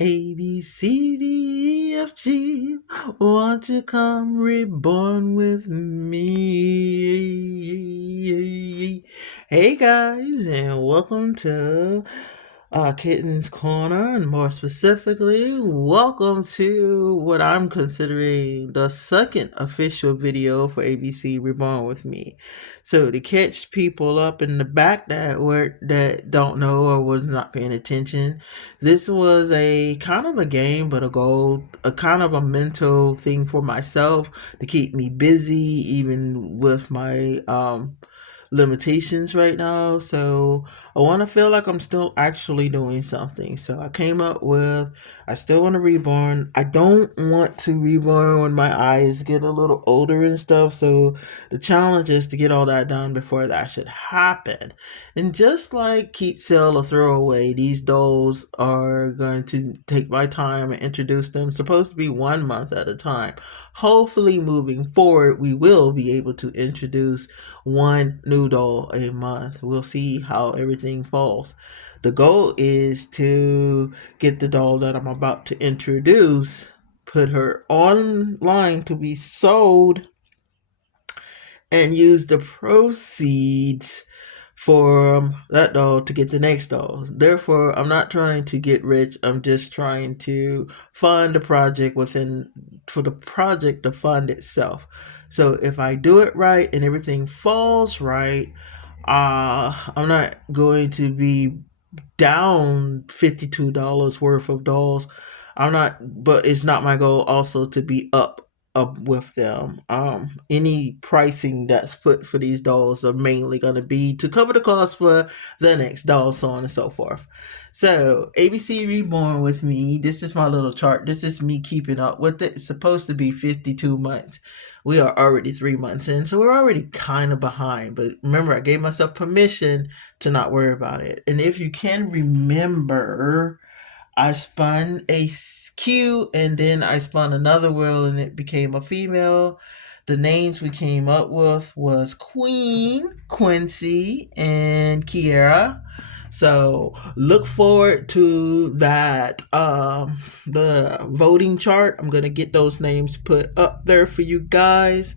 A, B, C, D, E, F, G. Won't you come reborn with me? Hey guys, and welcome to Kitten's Corner, and more specifically, welcome to what I'm considering the second official video for ABC Reborn with me. So to catch people up in the back that don't know or was not paying attention, this was a kind of a game, but a goal, a kind of a mental thing for myself to keep me busy, even with my limitations right now. So I want to feel like I'm still actually doing something. So I came up with, I still want to reborn. I don't want to reborn when my eyes get a little older and stuff. So the challenge is to get all that done before that should happen. And just like keep, sell, or throw away, these dolls are going to take my time and introduce them. Supposed to be 1 month at a time. Hopefully, moving forward, we will be able to introduce one new doll a month. We'll see how everything falls. The goal is to get the doll that I'm about to introduce, put her online to be sold, and use the proceeds for that doll to get the next doll. Therefore, I'm not trying to get rich. I'm just trying to fund the project for the project to fund itself. So if I do it right and everything falls right, I'm not going to be down $52 worth of dolls. I'm not, but it's not my goal also to be up with them. Any pricing that's put for these dolls are mainly going to be to cover the cost for the next doll, so on and so forth. So ABC Reborn with me. This is my little chart. This is me keeping up with it. It's supposed to be 52 months. We are already 3 months in, so we're already kind of behind. But remember, I gave myself permission to not worry about it. And if you can remember, I spun a Q and then I spun another wheel and it became a female. The names we came up with was Queen, Quincy, and Kiera. So look forward to that. The voting chart. I'm gonna get those names put up there for you guys,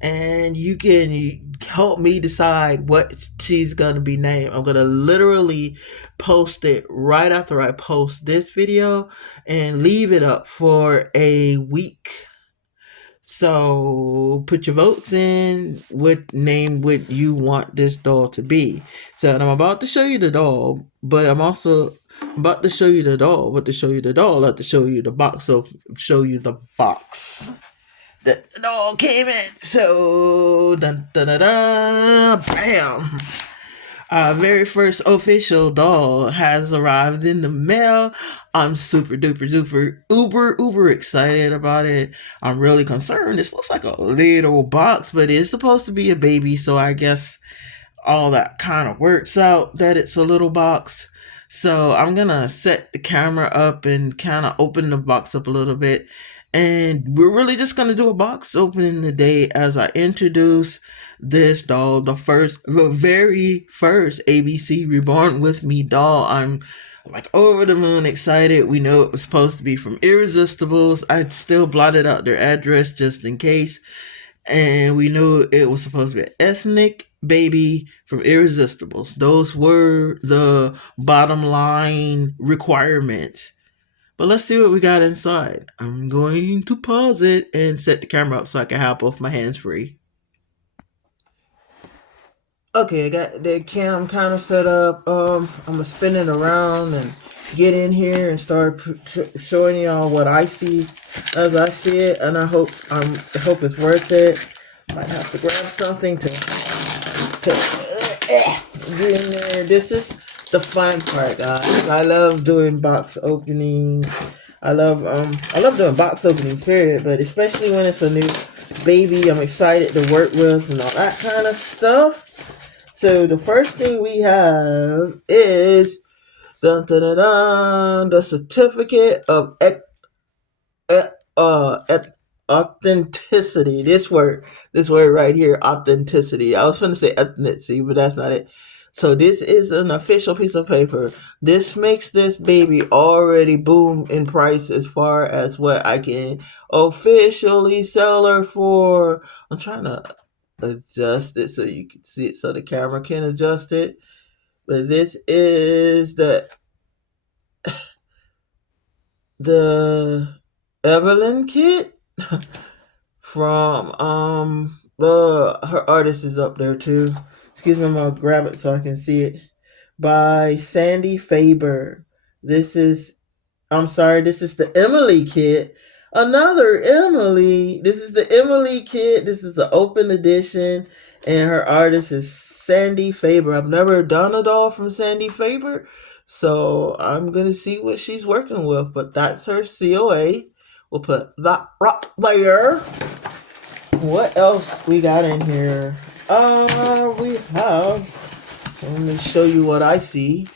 and you can help me decide what she's gonna be named. I'm gonna literally post it right after I post this video and leave it up for a week. So put your votes in. What name would you want this doll to be? So and I'm about to show you the doll, but I'm also about to show you the doll. But to show you the doll, I have to show you the box. So show you the box. The doll came in. So dun dun dun, dun bam. Our very first official doll has arrived in the mail. I'm super duper duper uber excited about it. I'm really concerned. This looks like a little box, but it's supposed to be a baby, so I guess all that kind of works out that it's a little box. So I'm gonna set the camera up and kind of open the box up a little bit. And we're really just gonna do a box opening today as I introduce this doll, the very first ABC Reborn with Me doll. I'm like over the moon excited. We know it was supposed to be from Irresistibles. I still blotted out their address just in case. And we knew it was supposed to be an ethnic baby from Irresistibles. Those were the bottom line requirements. But let's see what we got inside. I'm going to pause it and set the camera up so I can have both my hands free. Okay, I got the cam kind of set up. I'm gonna spin it around and get in here and start showing y'all what I see as I see it, and I hope it's worth it. Might have to grab something to get in there. This is the fun part, guys. I love doing box openings. I love doing box openings, period. But especially when it's a new baby, I'm excited to work with and all that kind of stuff. So the first thing we have is the certificate of authenticity. This word right here, authenticity. I was going to say ethnicity, but that's not it. So this is an official piece of paper. This makes this baby already boom in price as far as what I can officially sell her for. I'm trying to adjust it so you can see it, so the camera can adjust it. But this is the Emmelyn kit from her artist is up there too. Excuse me, I'm gonna grab it so I can see it. By Sandy Faber. This is this is the Emily kit. Another Emily. This is the Emily kit. This is an open edition, and her artist is Sandy Faber. I've never done a doll from Sandy Faber, so I'm gonna see what she's working with. But that's her COA. We'll put that right there. What else we got in here? We have. Let me show you what I see.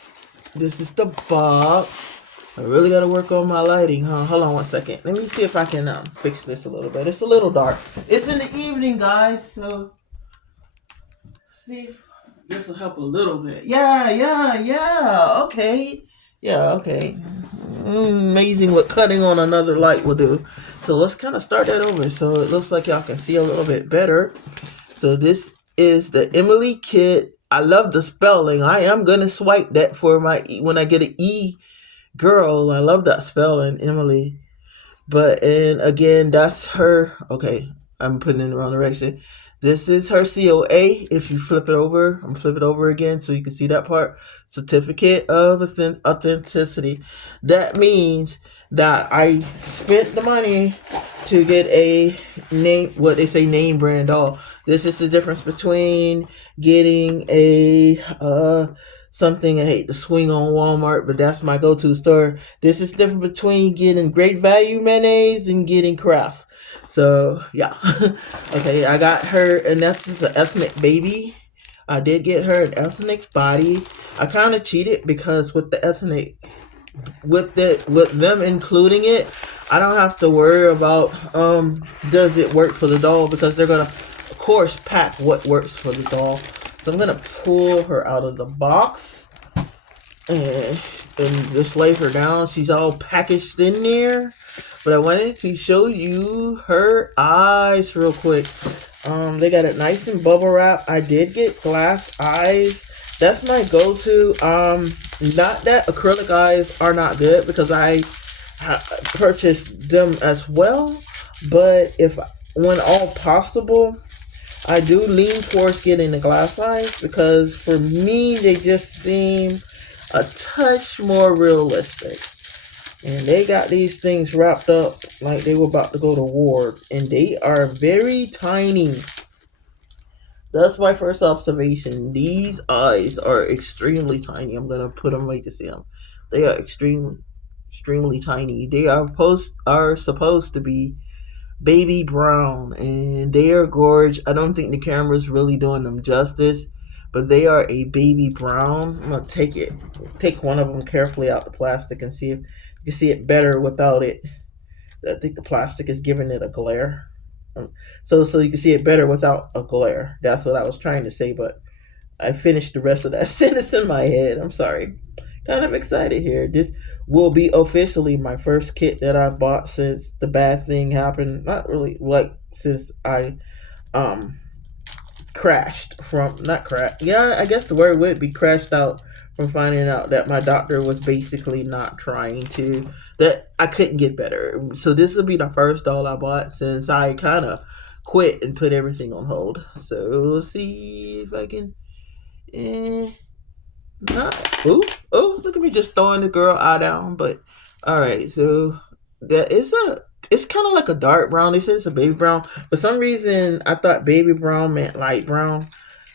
This is the box. I really gotta work on my lighting, huh? Hold on one second. Let me see if I can fix this a little bit. It's a little dark. It's in the evening, guys, so see if this will help a little bit. Yeah. Okay. Yeah, okay. Amazing what cutting on another light will do. So let's kind of start that over so it looks like y'all can see a little bit better. So this is the Emily kit. I love the spelling. I am gonna swipe that for my when I get an E. Girl, I love that spelling, Emily. But and again, that's her. Okay, I'm putting it in the wrong direction. This is her COA. If you flip it over, I'm flip it over again so you can see that part. Certificate of authenticity. That means that I spent the money to get a name, what they say, name brand doll. This is the difference between getting a something I hate to swing on Walmart, but that's my go-to store. This is different between getting Great Value mayonnaise and getting Kraft. So yeah, okay, I got her, and that's an ethnic baby. I did get her an ethnic body. I kind of cheated because with the ethnic, with them including it, I don't have to worry about does it work for the doll, because they're gonna of course pack what works for the doll. So I'm gonna pull her out of the box and just lay her down. She's all packaged in there. But I wanted to show you her eyes real quick. They got it nice and bubble wrap. I did get glass eyes. That's my go-to. Not that acrylic eyes are not good, because I purchased them as well. But if when all possible, I do lean towards getting the glass eyes, because for me they just seem a touch more realistic. And they got these things wrapped up like they were about to go to war, and they are very tiny. That's my first observation. These eyes are extremely tiny. I'm gonna put them where you can see them. They are extremely tiny. They are supposed to be baby brown, and they are gorgeous. I don't think the camera's really doing them justice, but they are a baby brown. I'm gonna take one of them carefully out the plastic and see if you can see it better without it. I think the plastic is giving it a glare. So you can see it better without a glare. That's what I was trying to say, but I finished the rest of that sentence in my head. I'm sorry. Kind of excited here. This will be officially my first kit that I've bought since the bad thing happened. Not really, like, since I crashed from, not crash. Yeah, I guess the word would be crashed out from finding out that my doctor was basically not trying to, that I couldn't get better. So this will be the first doll I bought since I kind of quit and put everything on hold. So we'll see if I can. Not. Look at me just throwing the girl eye down. But all right, so that is it's kind of like a dark brown. They said it's a baby brown. For some reason, I thought baby brown meant light brown.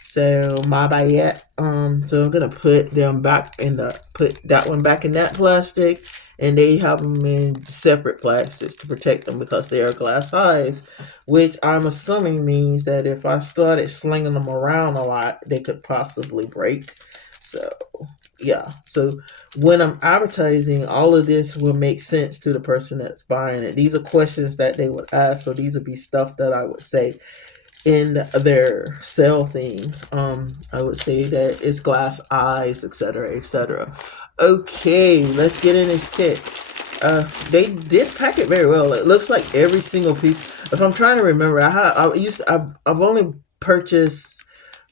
So my bad. So I'm gonna put them back put that one back in that plastic, and they have them in separate plastics to protect them because they are glass eyes, which I'm assuming means that if I started slinging them around a lot, they could possibly break. So yeah. So when I'm advertising, all of this will make sense to the person that's buying it. These are questions that they would ask, so these would be stuff that I would say. in their cell thing. I would say that it's glass eyes, etc., etc. Okay, let's get in this kit. They did pack it very well. It looks like every single piece. If I'm trying to remember, I've only purchased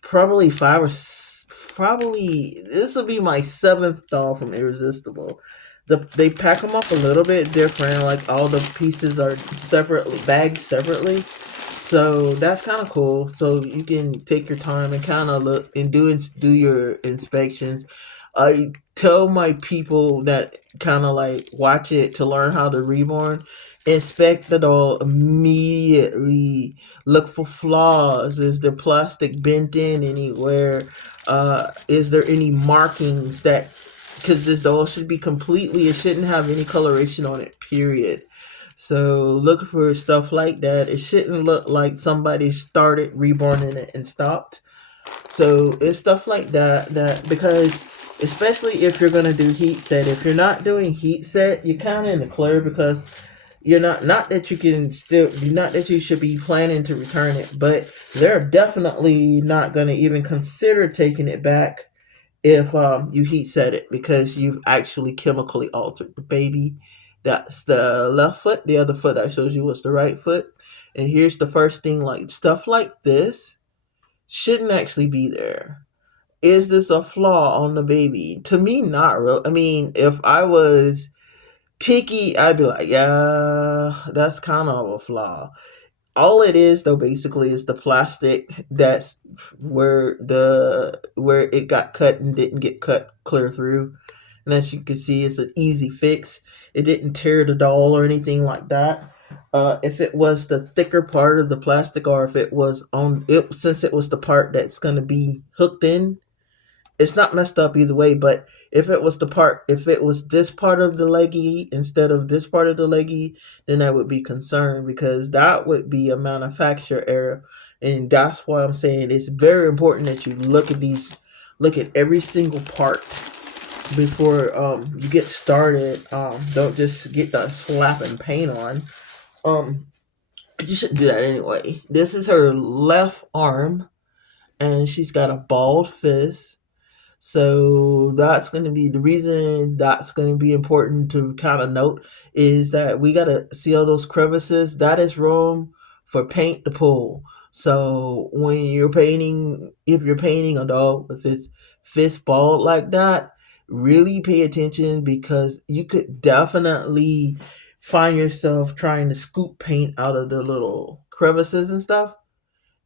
probably probably this will be my seventh doll from Irresistible. They pack them up a little bit different. Like all the pieces are separately bagged separately, so that's kind of cool. So you can take your time and kind of look and do your inspections. I tell my people that kind of like watch it to learn how to reborn. Inspect the doll immediately. Look for flaws. Is there plastic bent in anywhere? Is there any markings that? Because this doll should be completely. It shouldn't have any coloration on it. Period. So look for stuff like that. It shouldn't look like somebody started reborning it and stopped. So it's stuff like that because especially if you're gonna do heat set. If you're not doing heat set, you're kind of in the clear because you're not that you can still not that you should be planning to return it, but they're definitely not gonna even consider taking it back if you heat set it because you've actually chemically altered the baby. That's the left foot. The other foot I showed you was the right foot. And here's the first thing: like stuff like this shouldn't actually be there. Is this a flaw on the baby? To me, not real. I mean, if I was picky, I'd be like, yeah, that's kind of a flaw. All it is though basically is the plastic that's where it got cut and didn't get cut clear through. And as you can see, it's an easy fix. It didn't tear the doll or anything like that. If it was the thicker part of the plastic, or if it was on it, since it was the part that's going to be hooked in, it's not messed up either way. But if it was this part of the leggy instead of this part of the leggy, then I would be concerned because that would be a manufacturer error. And that's why I'm saying it's very important that you look at every single part before you get started. Don't just get the slapping paint on. Um, you shouldn't do that anyway. This is her left arm, and she's got a bald fist. So that's going to be the reason that's going to be important to kind of note is that we got to see all those crevices. That is room for paint to pull. So when you're painting, if you're painting a dog with its fist bald like that, really pay attention because you could definitely find yourself trying to scoop paint out of the little crevices and stuff.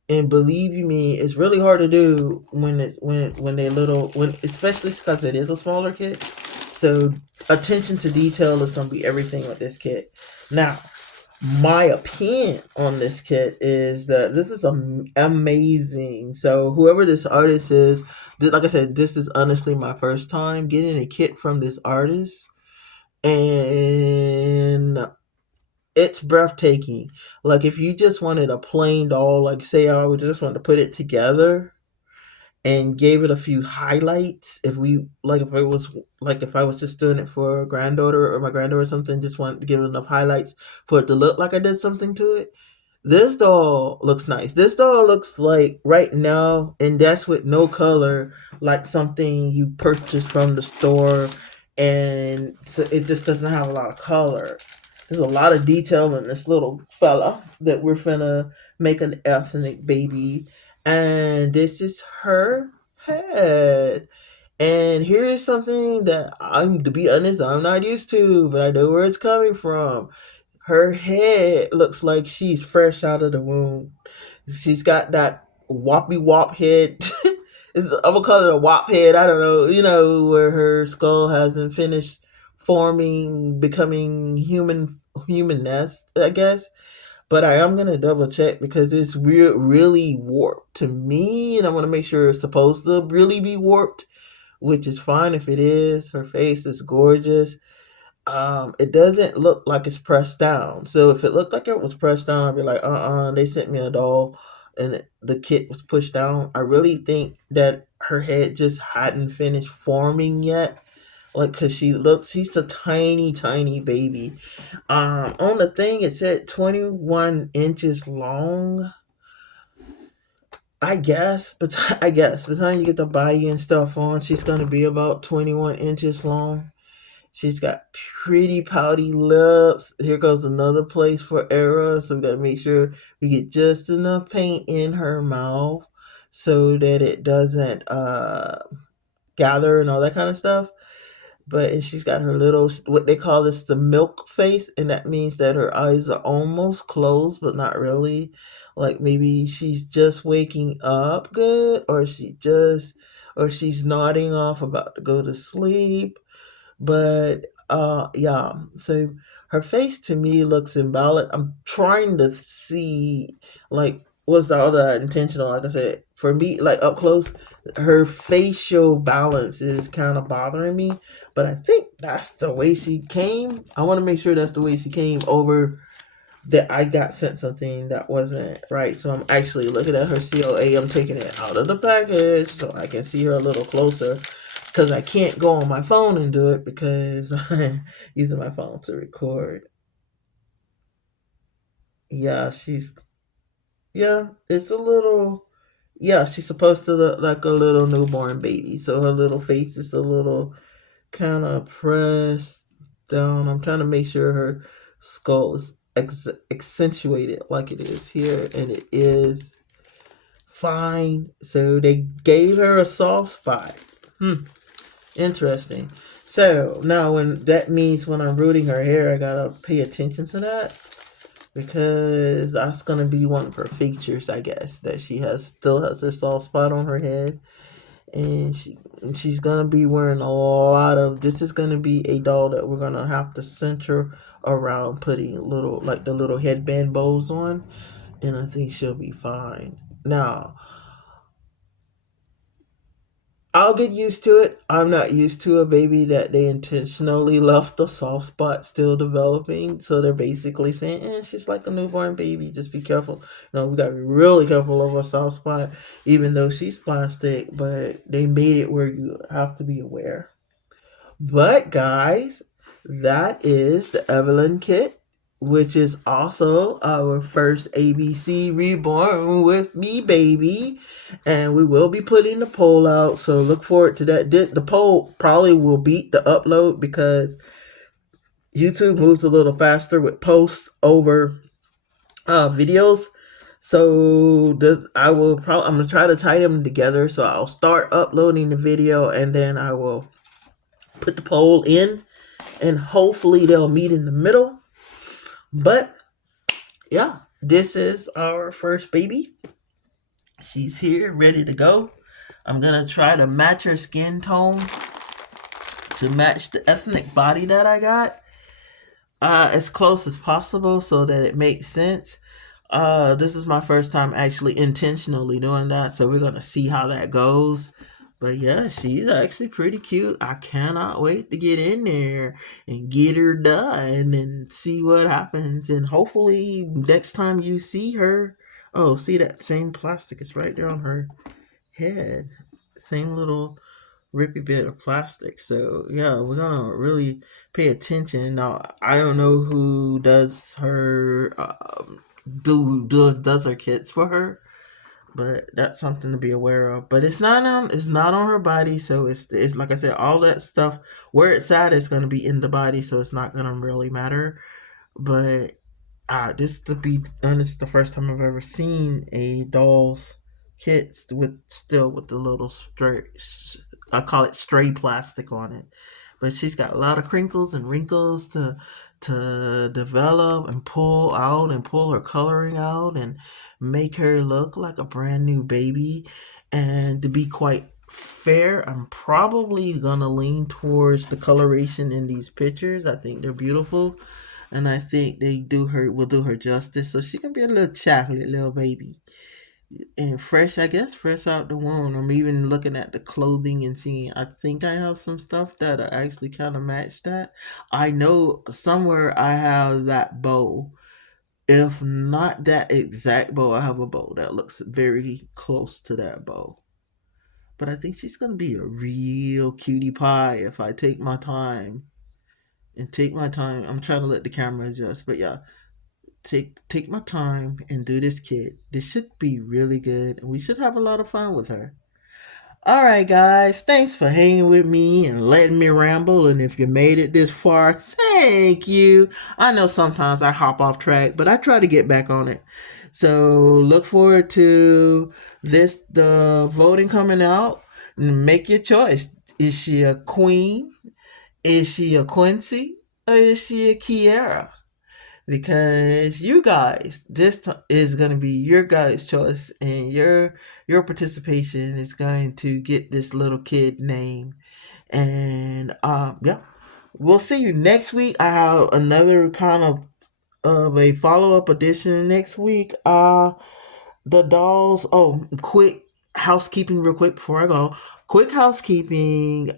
And believe you me, it's really hard to do when they're little, when especially because it is a smaller kit. So attention to detail is going to be everything with this kit. Now, my opinion on this kit is that this is amazing. So whoever this artist is, like I said, this is honestly my first time getting a kit from this artist, and it's breathtaking. Like if you just wanted a plain doll, like say I would just want to put it together and gave it a few highlights. If we like if I was just doing it for a granddaughter or my granddaughter or something, just wanted to give it enough highlights for it to look like I did something to it. This doll looks nice. This doll looks like right now, and that's with no color, like something you purchased from the store, and so it just doesn't have a lot of color. There's a lot of detail in this little fella that we're finna make an ethnic baby, and this is her head. And here's something that I'm, to be honest, I'm not used to, but I know where it's coming from. Her head looks like she's fresh out of the womb. She's got that whoppy wop head. I'm gonna call it a wop head. I don't know. You know where her skull hasn't finished forming, becoming human nest, I guess. But I am gonna double check because it's really warped to me, and I want to make sure it's supposed to really be warped, which is fine if it is. Her face is gorgeous. It doesn't look like it's pressed down. So if it looked like it was pressed down, I'd be like, they sent me a doll and the kit was pushed down. I really think that her head just hadn't finished forming yet. Like, cause she's a tiny, tiny baby. On the thing, it said 21 inches long. but I guess by the time you get the body and stuff on, she's gonna be about 21 inches long. She's got pretty pouty lips. Here goes another place for error. So we gotta make sure we get just enough paint in her mouth so that it doesn't gather and all that kind of stuff. But and she's got her little what they call this the milk face, and that means that her eyes are almost closed but not really. Like maybe she's just waking up good, or she's nodding off about to go to sleep. But yeah, so her face to me looks imbalanced. I'm trying to see like was the other intentional, like I said, for me, like up close, her facial balance is kind of bothering me. But I think that's the way she came. I want to make sure that's the way she came over, that I got sent something that wasn't right. So I'm actually looking at her COA. I'm taking it out of the package so I can see her a little closer, because I can't go on my phone and do it because I'm using my phone to record. Yeah, yeah, it's a little, yeah, she's supposed to look like a little newborn baby. So her little face is a little kind of pressed down. I'm trying to make sure her skull is accentuated like it is here, and it is fine. So they gave her a soft spot. Interesting. So now, when that means when I'm rooting her hair, I gotta pay attention to that, because that's gonna be one of her features, I guess, that she has still has her soft spot on her head, and she's gonna be wearing a lot of. This is gonna be a doll that we're gonna have to center around putting little like the little headband bows on, and I think she'll be fine. Now, I'll get used to it. I'm not used to a baby that they intentionally left the soft spot still developing. So they're basically saying, she's like a newborn baby. Just be careful. No, we got to be really careful of a soft spot, even though she's plastic, but they made it where you have to be aware. But guys, that is the Emmelyn kit, which is also our first ABC Reborn with Me baby. And we will be putting the poll out, so look forward to that. The poll probably will beat the upload because YouTube moves a little faster with posts over videos. So I will probably, I'm gonna try to tie them together. So I'll start uploading the video and then I will put the poll in, and hopefully they'll meet in the middle. But yeah, this is our first baby. She's here, ready to go. I'm gonna try to match her skin tone to match the ethnic body that I got, as close as possible so that it makes sense. This is my first time actually intentionally doing that, so we're gonna see how that goes. But yeah, she's actually pretty cute. I cannot wait to get in there and get her done and see what happens. And hopefully, next time you see her, oh, see that same plastic is right there on her head. Same little rippy bit of plastic. So yeah, we're gonna really pay attention. Now I don't know who does her does her kits for her, but that's something to be aware of. But it's not on her body, so it's like I said, all that stuff where it's at is gonna be in the body, so it's not gonna really matter. But this to be done, this is the first time I've ever seen a doll's kits with still with the little stray, I call it stray plastic on it. But she's got a lot of crinkles and wrinkles to develop and pull out and pull her coloring out and make her look like a brand new baby. And to be quite fair, I'm probably gonna lean towards the coloration in these pictures. I think they're beautiful, and I think they will do her justice. So she can be a little chocolate little baby and fresh, I guess, fresh out the womb. I'm even looking at the clothing and seeing. I think I have some stuff that actually kind of match that. I know somewhere I have that bow. If not that exact bow, I have a bow that looks very close to that bow. But I think she's gonna be a real cutie pie if I take my time and take my time. I'm trying to let the camera adjust, but yeah, take my time and do this kid. This should be really good, and we should have a lot of fun with her. All right, guys. Thanks for hanging with me and letting me ramble. And if you made it this far, thank you. I know sometimes I hop off track, but I try to get back on it. So look forward to the voting coming out. Make your choice. Is she a queen? Is she a Quincy? Or is she a Kiera? Because you guys, is going to be your guys' choice, and your participation is going to get this little kid name. And yeah, we'll see you next week. I have another kind of a follow up edition next week. The dolls. Oh, quick housekeeping, real quick before I go. Quick housekeeping.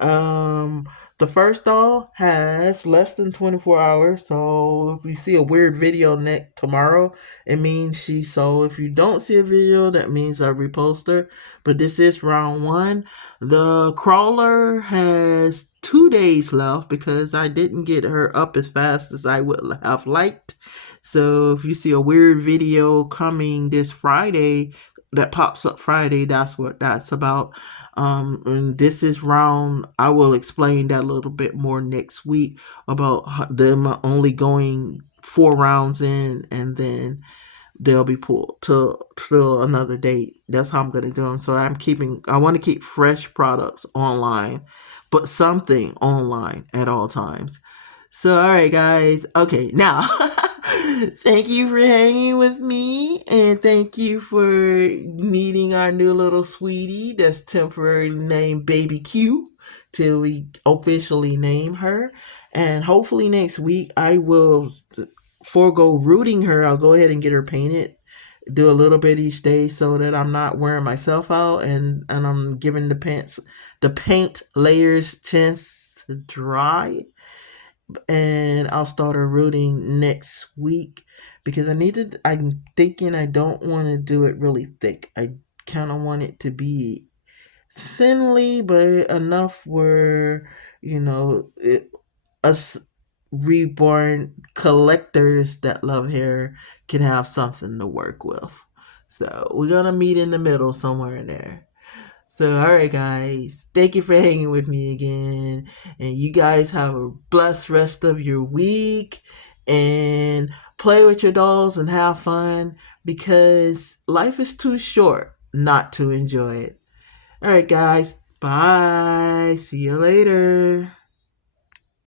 The first doll has less than 24 hours, so if you see a weird video tomorrow, it means she sold. If you don't see a video, that means I repost her. But this is round one. The crawler has 2 days left because I didn't get her up as fast as I would have liked. So if you see a weird video coming this Friday that pops up Friday, that's what that's about. And this is round. I will explain that a little bit more next week about them only going 4 rounds in, and then they'll be pulled to another date. That's how I'm gonna do them. So I want to keep fresh products online, but something online at all times. So, all right, guys. Okay, now, thank you for hanging with me, and thank you for meeting our new little sweetie that's temporarily named Baby Q till we officially name her. And hopefully next week I will forego rooting her. I'll go ahead and get her painted, do a little bit each day so that I'm not wearing myself out, and I'm giving the paint layers chance to dry. And I'll start her rooting next week because I'm thinking I don't want to do it really thick. I kind of want it to be thinly, but enough where, us reborn collectors that love hair can have something to work with. So we're going to meet in the middle somewhere in there. So, all right, guys, thank you for hanging with me again. And you guys have a blessed rest of your week. And play with your dolls and have fun because life is too short not to enjoy it. All right, guys, bye. See you later.